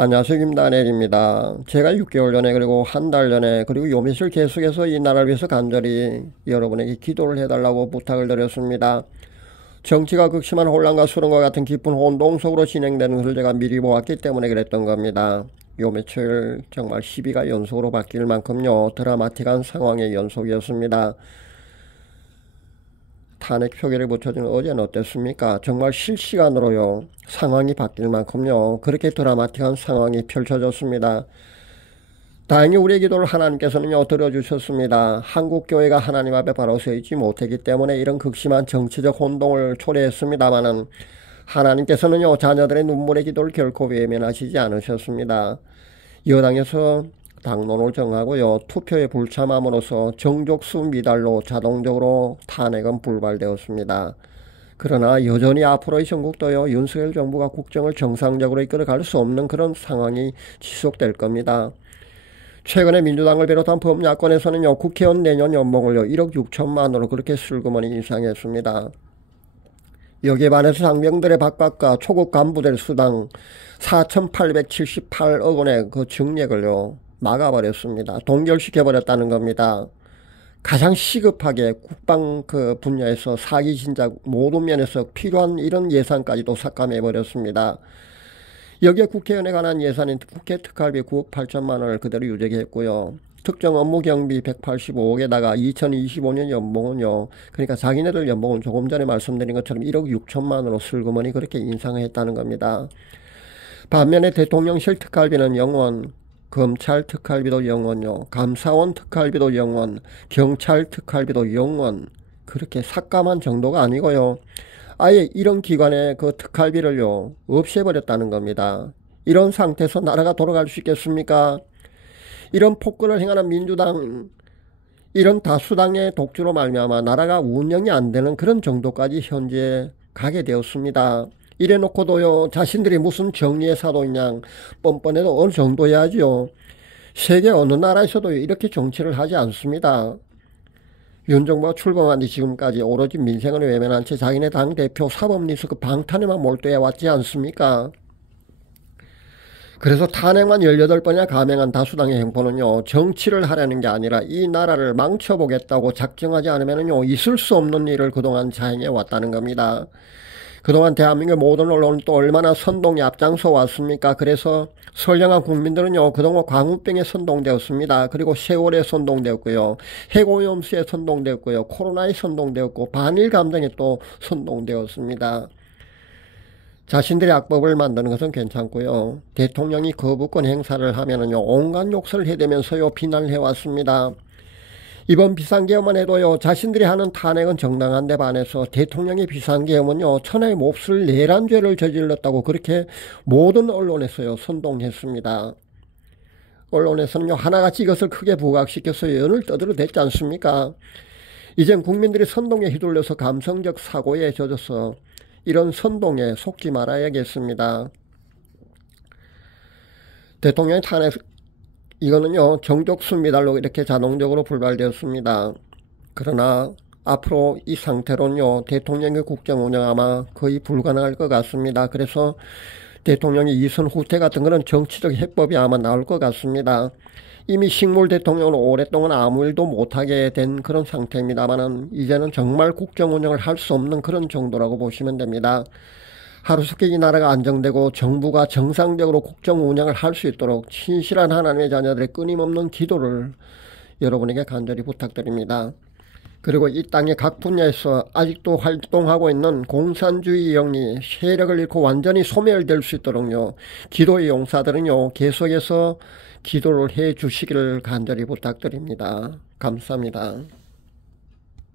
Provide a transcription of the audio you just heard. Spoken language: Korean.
안녕하세요. 김다넬입니다. 제가 6개월 전에 그리고 한 달 전에 그리고 요 며칠 계속해서 이 나라를 위해서 간절히 여러분에게 기도를 해달라고 부탁을 드렸습니다. 정치가 극심한 혼란과 수렁과 같은 깊은 혼동 속으로 진행되는 것을 제가 미리 보았기 때문에 그랬던 겁니다. 요 며칠 정말 시비가 연속으로 바뀔 만큼요 드라마틱한 상황의 연속이었습니다. 탄핵 표결에 붙여진 어제는 어땠습니까? 정말 실시간으로요 상황이 바뀔 만큼요 그렇게 드라마틱한 상황이 펼쳐졌습니다. 다행히 우리의 기도를 하나님께서는요 들어주셨습니다. 한국교회가 하나님 앞에 바로 서 있지 못했기 때문에 이런 극심한 정치적 혼동을 초래했습니다마는 하나님께서는요 자녀들의 눈물의 기도를 결코 외면하시지 않으셨습니다. 여당에서 당론을 정하고요 투표에 불참함으로써 정족수 미달로 자동적으로 탄핵은 불발되었습니다. 그러나 여전히 앞으로의 전국도요 윤석열 정부가 국정을 정상적으로 이끌어갈 수 없는 그런 상황이 지속될 겁니다. 최근에 민주당을 비롯한 범야권에서는요 국회의원 내년 연봉을요 1억 6천만원으로 그렇게 슬그머니 인상했습니다. 여기에 반해서 장병들의 박박과 초급 간부들 수당 4,878억 원의 그 증액을요 막아버렸습니다. 동결시켜버렸다는 겁니다. 가장 시급하게 국방 그 분야에서 사기 진작 모든 면에서 필요한 이런 예산까지도 삭감해버렸습니다. 여기에 국회의원에 관한 예산인 국회 특활비 9억 8천만 원을 그대로 유지했고요. 특정 업무 경비 185억에다가 2025년 연봉은요. 그러니까 자기네들 연봉은 조금 전에 말씀드린 것처럼 1억 6천만 원으로 슬그머니 그렇게 인상을 했다는 겁니다. 반면에 대통령실 특활비는 0원, 검찰 특활비도 0원요. 감사원 특활비도 0원, 경찰 특활비도 0원. 그렇게 삭감한 정도가 아니고요. 아예 이런 기관의 그 특활비를요 없애버렸다는 겁니다. 이런 상태에서 나라가 돌아갈 수 있겠습니까? 이런 폭거를 행하는 민주당, 이런 다수당의 독주로 말미암아 나라가 운영이 안 되는 그런 정도까지 현재 가게 되었습니다. 이래놓고도요 자신들이 무슨 정의의 사도냐 뻔뻔해도 어느 정도 해야죠. 세계 어느 나라에서도 이렇게 정치를 하지 않습니다. 윤 정부가 출범한 뒤 지금까지 오로지 민생을 외면한 채 자기네 당대표 사법리스크 방탄에만 몰두해 왔지 않습니까? 그래서 탄핵만 18번이나 감행한 다수당의 행포는요 정치를 하려는 게 아니라 이 나라를 망쳐보겠다고 작정하지 않으면요 있을 수 없는 일을 그동안 자행해 왔다는 겁니다. 그동안 대한민국 모든 언론은 또 얼마나 선동에 앞장서 왔습니까? 그래서 선량한 국민들은요 그동안 광우병에 선동되었습니다. 그리고 세월에 선동되었고요, 해고염수에 선동되었고요, 코로나에 선동되었고 반일 감정에 또 선동되었습니다. 자신들의 악법을 만드는 것은 괜찮고요, 대통령이 거부권 행사를 하면은요 온갖 욕설을 해대면서요 비난을 해왔습니다. 이번 비상계엄만 해도요 자신들이 하는 탄핵은 정당한데 반해서 대통령의 비상계엄은요 천하의 몹쓸 내란죄를 저질렀다고 그렇게 모든 언론에서요 선동했습니다. 언론에서는요 하나같이 이것을 크게 부각시켜서 연을 떠들어댔지 않습니까? 이젠 국민들이 선동에 휘둘려서 감성적 사고에 젖어서 이런 선동에 속지 말아야겠습니다. 대통령의 탄핵 이거는요 정족수 미달로 이렇게 자동적으로 불발되었습니다. 그러나 앞으로 이 상태로는요 대통령의 국정 운영 아마 거의 불가능할 것 같습니다. 그래서 대통령이 이선 후퇴 같은 그런 정치적 해법이 아마 나올 것 같습니다. 이미 식물 대통령으로 오랫동안 아무 일도 못하게 된 그런 상태입니다만은 이제는 정말 국정 운영을 할 수 없는 그런 정도라고 보시면 됩니다. 하루속히 이 나라가 안정되고 정부가 정상적으로 국정 운영을 할 수 있도록 신실한 하나님의 자녀들의 끊임없는 기도를 여러분에게 간절히 부탁드립니다. 그리고 이 땅의 각 분야에서 아직도 활동하고 있는 공산주의 영이 세력을 잃고 완전히 소멸될 수 있도록요 기도의 용사들은요 계속해서 기도를 해 주시기를 간절히 부탁드립니다. 감사합니다.